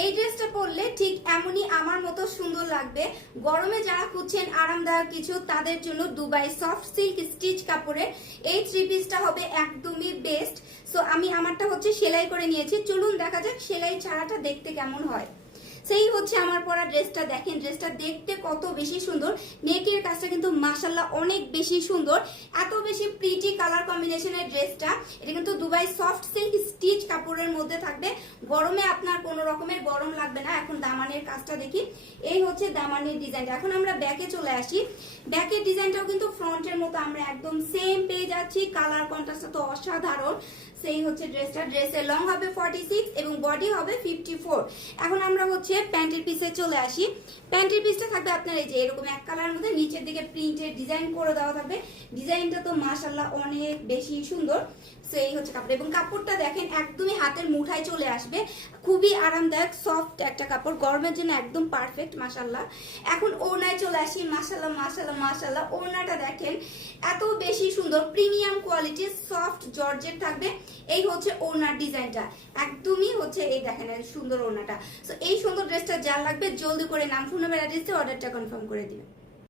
এই ড্রেসটা পরলে ঠিক এমনই আমার মতো সুন্দর লাগবে। গরমে যারা খুঁজছেন আরামদায়ক কিছু, তাদের জন্য দুবাই সফট সিল্ক স্টিচ কাপড়ের এই থ্রি পিসটা হবে একদমই বেস্ট। সো আমি আমারটা হচ্ছে সেলাই করে নিয়েছি, চলুন দেখা যাক সেলাই ছাড়াটা দেখতে কেমন হয়। সেই হচ্ছে আমার পরা ড্রেসটা, দেখেন ড্রেসটা দেখতে কত বেশি সুন্দর। নেকের কাজটা কিন্তু মাশাআল্লাহ অনেক বেশি সুন্দর, এত বেশি প্রিটি কালার কম্বিনেশনের ড্রেসটা। এটা কিন্তু দুবাই সফট সিল্ক স্টিচ কাপড়ের মধ্যে থাকবে। গরমে আপনার কোনো রকমের গরম লাগবে না। এখন দামানের কাজটা দেখি, এই হচ্ছে দামানের ডিজাইনটা। এখন আমরা ব্যাকে চলে আসি। ব্যাকের ডিজাইনটাও কিন্তু ফ্রন্টের মতো আমরা একদম সেম পেয়ে যাচ্ছি, কালার কন্ট্রাস্টটা তো অসাধারণ। সেই হচ্ছে ড্রেসটা, ড্রেসের লং হবে 46 এবং বডি হবে 54। এখন আমরা হচ্ছে প্যান্টের পিসে চলে আসি। প্যান্টের পিসটা থাকবে আপনার এই যে এরকম এক কালারের মধ্যে, নিচের দিকে প্রিন্টের ডিজাইন করে দেওয়া থাকবে। ডিজাইনটা তো মাশাআল্লাহ অনেক বেশি সুন্দর। সেই হচ্ছে কাপড়, এবং কাপড়টা দেখেন একদমই হাতের মুঠায় চলে আসবে, খুবই আরামদায়ক সফট একটা কাপড়, গরমের জন্য একদম পারফেক্ট মাশাআল্লাহ। এখন ওড়নায় চলে আসি। মাশাআল্লাহ মাশাআল্লাহ মাশাআল্লাহ, ওড়নাটা দেখেন এত বেশি সুন্দর, প্রিমিয়াম কোয়ালিটির সফট জর্জেট থাকবে। এই হচ্ছে ওড়নার ডিজাইনটা, একদমই হচ্ছে এই দেখেন সুন্দর ওড়নাটা। সো এই সুন্দর ড্রেসটা যার লাগবে জলদি করে নাম, ফোন নাম্বার, অ্যাড্রেসে অর্ডারটা কনফার্ম করে দিবেন।